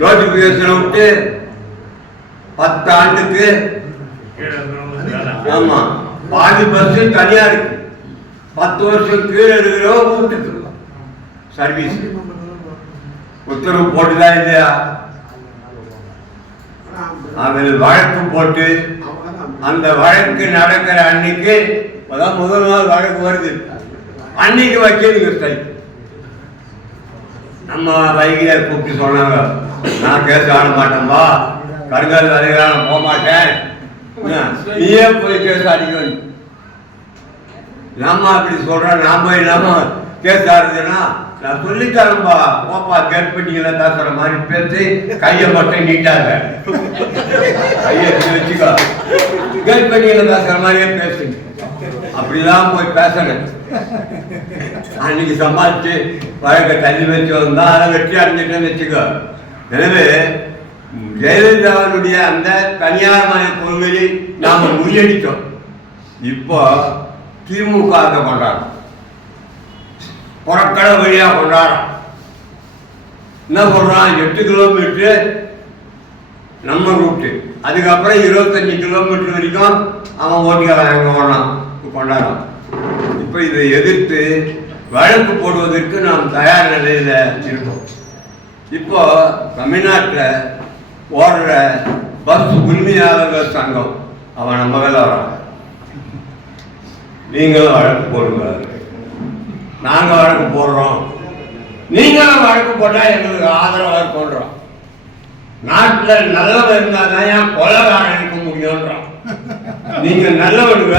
நோட்டிபிகேஷனை விட்டு பத்து ஆண்டுக்கு ஆமா பாதி பர்சன்ட் தனியா இருக்கு. பத்து வருஷம் கீழே இருக்கிறவ வீட்டுக்கு. சர்வீஸ் உத்தரவு போட்டுதா இல்லையா? அதில் வழக்கு போட்டு அந்த வழக்கு நடக்கிற அன்னைக்கு அதான் முதல் நாள் வழக்கு வருது. அன்னைக்கு வைக்கிறீங்க ஸ்ட்ரைக் நம்ம வைகையை கூப்பிட்டு சொன்னாங்க. நான் கேஸ் ஆட மாட்டேன்பா கருங்கல் அதையெல்லாம் நான் போக மாட்டேன் நீயே போய் கேஸ் அடிக்கணும். நாம அப்படி சொல்றேன் நாம இல்லாம கேஸ் ஆடுதுன்னா நான் சொல்லித்தரேன்பா. போப்பா கேட் பண்ணிங்களா பேசுற மாதிரி பேசி கையை மட்டும் நீட்டாங்க கையை இப்படி வச்சுக்கோ. கேட் பேசுற மாதிரியே பேசுங்க. அப்படிலாம் போய் பேசணும் அன்னைக்கு சம்பாதிச்சு வழக்க தள்ளி வச்சு வந்தா அதை வெற்றி அடைஞ்சிட்டேன்னு வச்சுக்கோ. எனவே ஜெயலலிதாவுடைய அந்த தனியார் மய கொள்கையை நாம முறியடித்தோம். இப்போ திமுக அதை கொண்டாடும் புறக்கடை வழியா கொண்டாடும் என்ன சொல்றான்? எட்டு கிலோமீட்டர் நம்ம ரூட்டு அதுக்கப்புறம் இருபத்தஞ்சு கிலோமீட்டர் வரைக்கும் அவன் ஓட்டிக்கலாம் எங்க ஓடலாம் கொண்டாடும். இப்போ இதை எதிர்த்து வழக்கு போடுவதற்கு நாம் தயார் நிலையில இருக்கோம் இப்போ தமிழ்நாட்டில் ஓடுற பஸ் உரிமையாளர்கள் சங்கம் அவன் நம்ம மேல வரான் நீங்களும் வழக்கு போடுங்க. நாங்க வழக்கு போடுறோம். நீங்களும் வழக்கு போட்டா எங்களுக்கு ஆதரவாக போடுறோம் நாட்டில் நல்லவன் இருந்தால் தான் ஏன் கொலகாரன் இருக்க முடியும்ன்றான். நீங்க நல்லவனுங்க.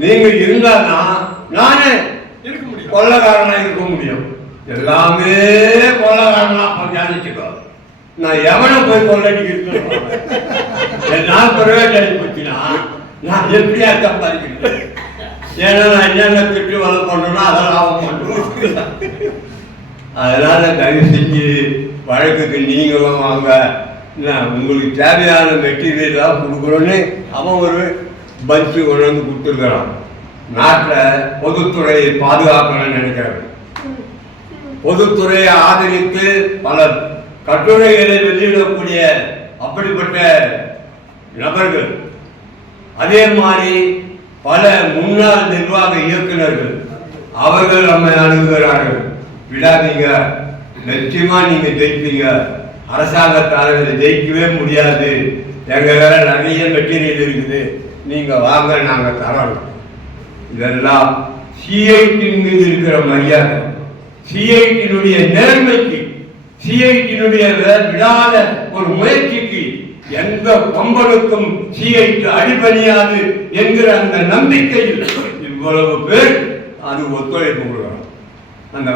நீங்க இருந்தாதான் நானே இருக்க முடியும். கொள்ளக்காரனா இருக்க முடியும். எல்லாமே கொள்ளக்காரனா நினைச்சுக்கோ நான் எவனை போய் கொள்ளடிக்க நான் பிரவேசடி போச்சுனா நான் எப்படியா சம்பாதிக்கிறேன் ஏன்னா நான் என்னென்ன திட்டு வேலை பண்றேனோ அதெல்லாம் லாபம் பண்ணுறோம் அதனால தயவு செஞ்சு வழக்குக்கு நீங்களும் வாங்க. நான் உங்களுக்கு தேவையான மெட்டீரியலாக கொடுக்குறோன்னு அவன் ஒரு பஞ்சு கொண்டு வந்து கொடுத்துருக்கிறான். நாட்டில் பொதுத்துறையை பாதுகாக்கணும்னு நினைக்கிறாங்க பொதுத்துறையை ஆதரித்து பல கட்டுரைகளை வெளியிடக்கூடிய அப்படிப்பட்ட நபர்கள். அதே மாதிரி பல முன்னாள் நிர்வாக இயக்குனர்கள் அவர்கள் நம்மை அணுகுகிறார்கள். விடாதீங்க நிச்சயமா நீங்க ஜெயிப்பீங்க. அரசாங்க இதை ஜெயிக்கவே முடியாது. எங்க வேற நிறைய மெட்டீரியல் இருக்குது. நீங்க வாங்க நாங்க தரோம். இதெல்லாம் சிஐடியின் மீது இருக்கிற மரியாதை. சிஐடியினுடைய நேர்மைக்கு சிஐடியினுடைய விடாத ஒரு முயற்சிக்கு எந்த கொம்பனுக்கும் சிஐடி அடிபணியாது என்கிற அந்த நம்பிக்கையில் இவ்வளவு பேர் அது ஒத்துழைப்பு கொடுக்கணும். அந்த